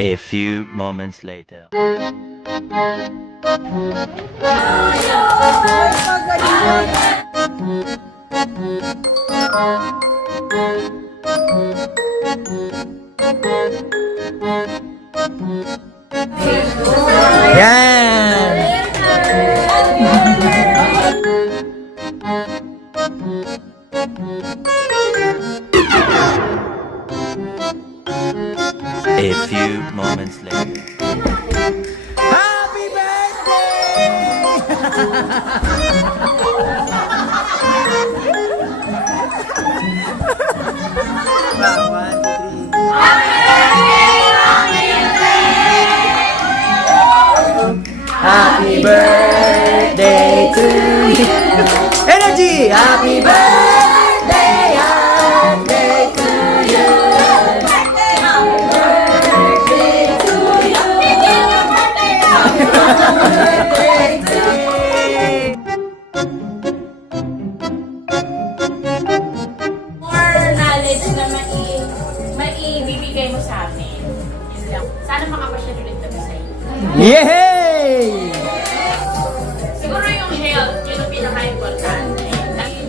A few moments later. Yan! A few moments later. Happy birthday! One, two, three. Happy birthday to you. Energy! Happy birthday, birthday to you. More knowledge na maibibigay mo sa amin. Yun lang. Sana makapasya ulit kami sa iyo. Yay! Siguro yung health, yun ang pinaka-importante.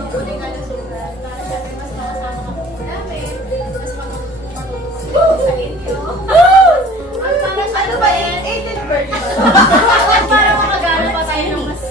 Mabuti ka ng sugat. Para syempre mas makasama ka po namin. Mas matutuwa sa inyo. Para ano ba yun? 18th birthday. Para makagano pa tayo ng mas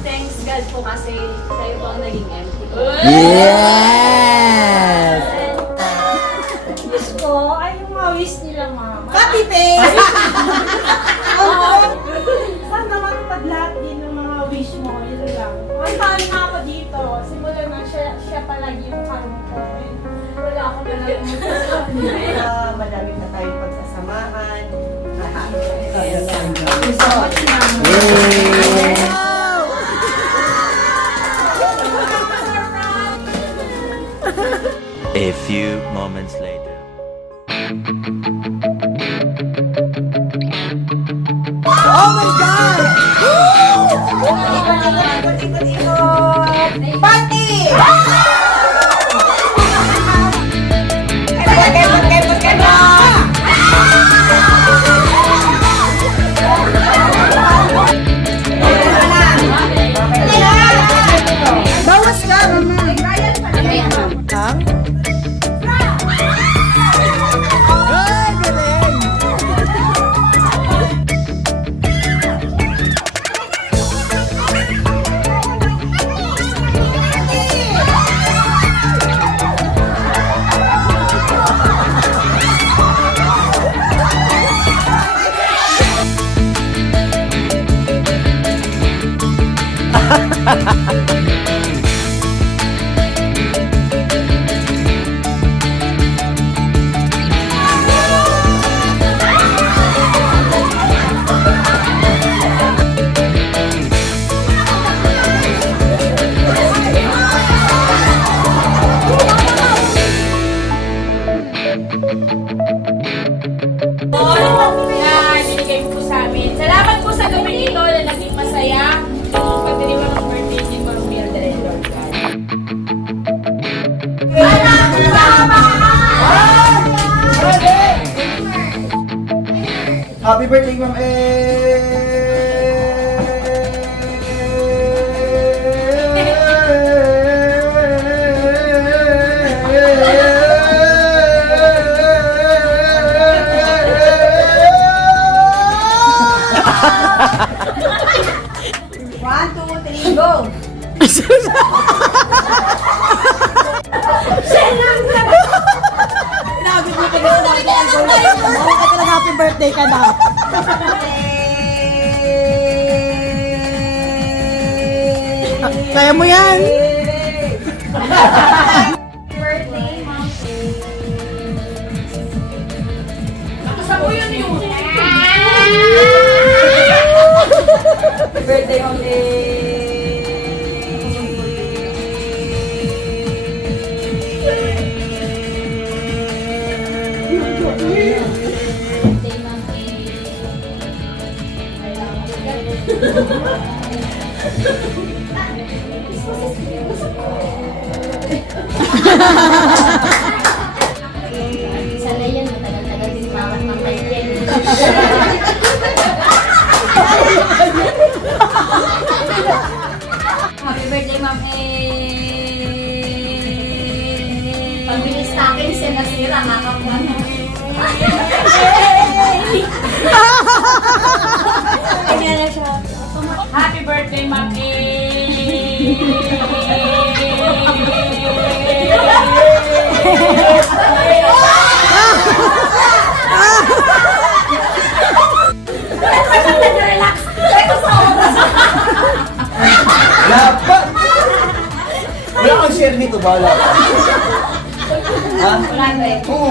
thanks God po kasi kayo po ang naging MC. Yes! Wish ko ay yung mga wish nila, mama. Copy paste! Sana matupad lahat din ng mga wish mo, yun lang. Ang tayo nga ako dito, simula na siya palagi yung karoon ko. Wala akong talagang Madami na tayong pagsasamahan. Lahat. Yay! A few moments later. Oh my God! Party! Bawas ka, mama. Ang? Ay, galing! na binigay po sa amin. Salamat po sa gabi nito na naging masaya. Yung pagdiriwang ng birthday ni Marumia de Lord God. Happy birthday, Ma'am One, two, three, go! Sinabi mo ka na talaga happy birthday ka na. Kaya mo yan. Birthday, Mom. Tapos ako yun yung... Birthday, Mom. Sana yan matagal Happy birthday, Ma'am A. Pagbilis sa akin, sinasira, nakakapano. Kanya na siya. Happy birthday, Ma'am A! Relax. Dapat! Wala kang share nito, bala ka. Ha? Oo.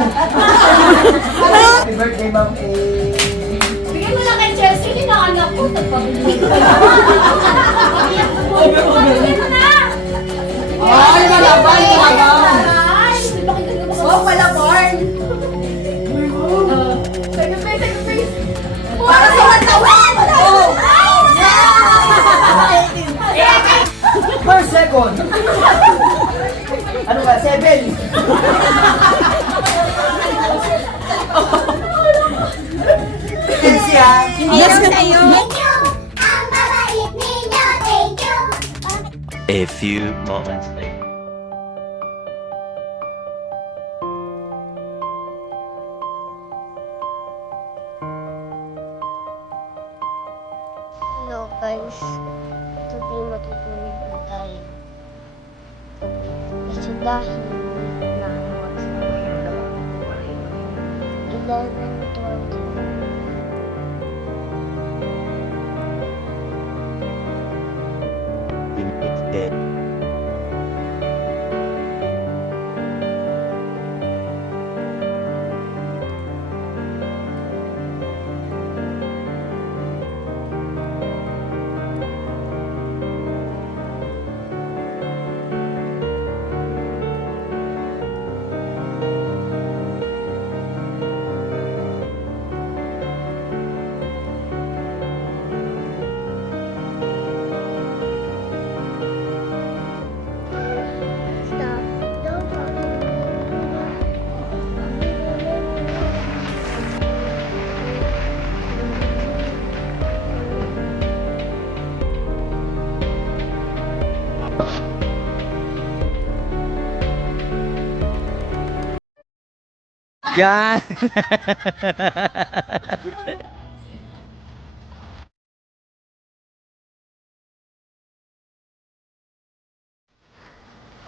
Happy birthday, Ma'am A. Bigyan mo lang kay Chelsea, kinaanak ko. Tagpabili. Bigyan mo na! Ay, malaban, malaban. Ay, di ba kita gusto? Oh, pala born. Take a face. Para sa wantawan! Oh! Per second. Ano ba? 7. Siya. Yes, sa'yo. A few moments later. Hello guys, today matutulog na tayo. Kasi dahil nakuha sa mga 11:20. It's dead. Stop. Don't talk. Yan!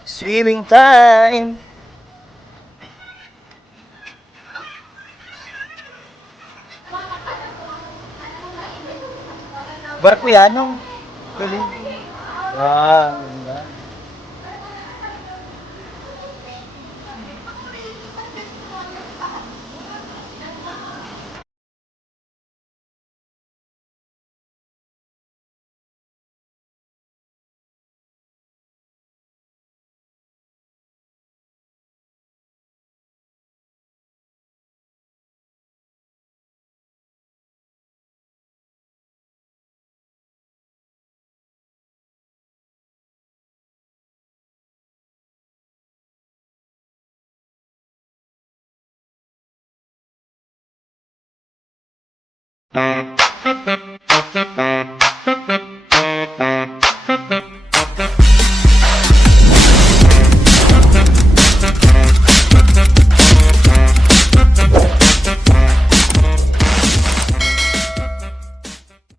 Swimming time! Barko yan, no? Galing. Ganda.